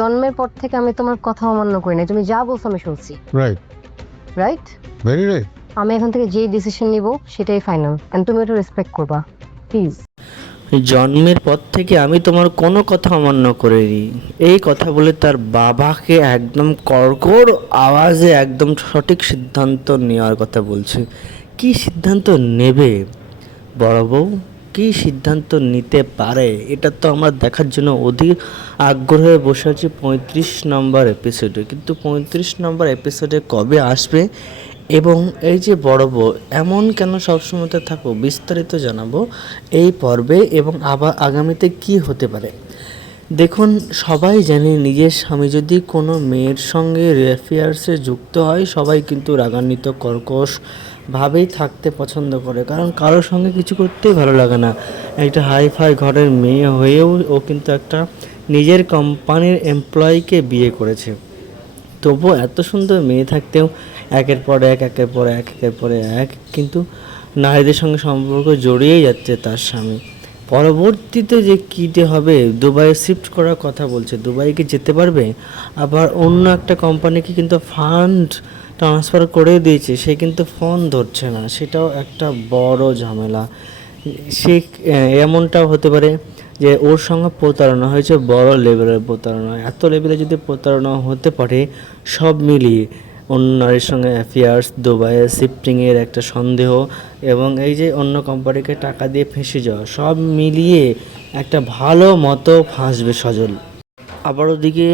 জন্মের পর থেকে আমি তোমার কথা অমান্য করি না, তুমি যা বলছো আমি শুনছি। Right, right? Very right. আমি এখন থেকে যেই ডিসিশন নিব সেটাই ফাইনাল, এন্ড তুমি ওটা রেসপেক্ট করবা প্লিজ। জন্মের পর থেকে আমি তোমার কোনো কথা অমান্য করিনি। এই কথা বলে তার বাবাকে একদম কড়কড় আওয়াজে একদম সঠিক সিদ্ধান্ত নেওয়ার কথা বলছে। কি সিদ্ধান্ত নেবে বড় বউ? কী সিদ্ধান্ত নিতে পারে এটা তো আমরা দেখার জন্য অধীর আগ্রহে বসে আছি 35 নম্বর এপিসোডে। কিন্তু 35 নম্বর এপিসোডে কবে আসবে এবং এই যে বড় বউ এমন কেন সবসময় থাকো, বিস্তারিত জানাবো এই পর্বে এবং আবার আগামীতে কি হতে পারে। দেখুন, সবাই জানে নিজের স্বামী যদি কোনো মেয়ের সঙ্গে অ্যাফেয়ার্সে যুক্ত হয়, সবাই কিন্তু রাগান্বিত কর্কশ ভাবেই থাকতে পছন্দ করে, কারণ কারোর সঙ্গে কিছু করতেই ভালো লাগে না। একটা হাই ফাই ঘরের মেয়ে হয়েও ও কিন্তু একটা নিজের কোম্পানির এমপ্লয়িকে বিয়ে করেছে। তবুও এত সুন্দর মেয়ে থাকতেও একের পর এক একের পর এক একের পর এক কিন্তু নারীদের সঙ্গে সম্পর্ক জড়িয়েই যাচ্ছে তার স্বামী। পরবর্তীতে যে কীটে হবে, দুবাইয়ে শিফট করার কথা বলছে, দুবাইকে যেতে পারবে, আবার অন্য একটা কোম্পানিকে কিন্তু ফান্ড ট্রান্সফার করে দিয়েছে, সে কিন্তু ফোন ধরছে না, সেটাও একটা বড় ঝামেলা। সে এমনটাও হতে পারে যে ওর সঙ্গে প্রতারণা হয়েছে, বড় লেভেলের প্রতারণা। এত লেভেলে যদি প্রতারণা হতে পারে, সব মিলিয়ে অন্য নারীর সঙ্গে অ্যাফেয়ার্স, দুবাইয়ে শিফটিংয়ের একটা সন্দেহ এবং এই যে অন্য কোম্পানিকে টাকা দিয়ে ফেঁসে যাওয়া, সব মিলিয়ে একটা ভালো মতো ফাঁসবে সজল। আবার ওদিকে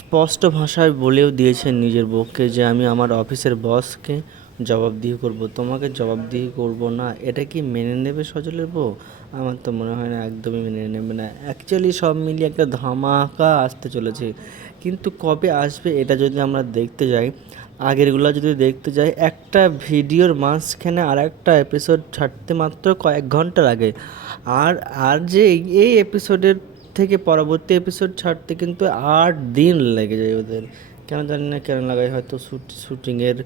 স্পষ্ট ভাষায় বলেও দিয়েছেন নিজের বউকে যে আমি আমার অফিসের বসকে জবাবদিহি করব, তোমাকে জবাবদিহি করব না। এটা কি মেনে নেবে সজলের বউ? আমার তো মনে হয় না, একদমই মেনে নেবে না। অ্যাকচুয়ালি সব মিলিয়ে একটা ধামাকা আসতে চলেছে, কিন্তু কবে আসবে এটা যদি আমরা দেখতে যাই, আগেরগুলো যদি দেখতে যাই, একটা ভিডিওর মাঝখানে আর একটা এপিসোড ছাড়তে মাত্র কয়েক ঘন্টা লাগে। আর আর যে এই এপিসোডের থেকে পরবর্তী এপিসোড ছাড়তে কিন্তু 8 দিন লেগে যায় ওদের। কেন জানি না কেন লাগায়, হয়তো শুটিংয়ের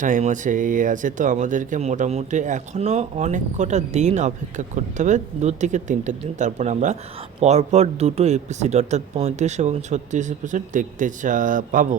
টাইম আছে, এই আছে। তো আমাদেরকে মোটামুটি এখনও অনেক কটা দিন অপেক্ষা করতে হবে, 2 থেকে 3টে দিন, তারপর আমরা পরপর দুটো এপিসোড অর্থাৎ 35 এবং 36 এপিসোড দেখতে পাবো।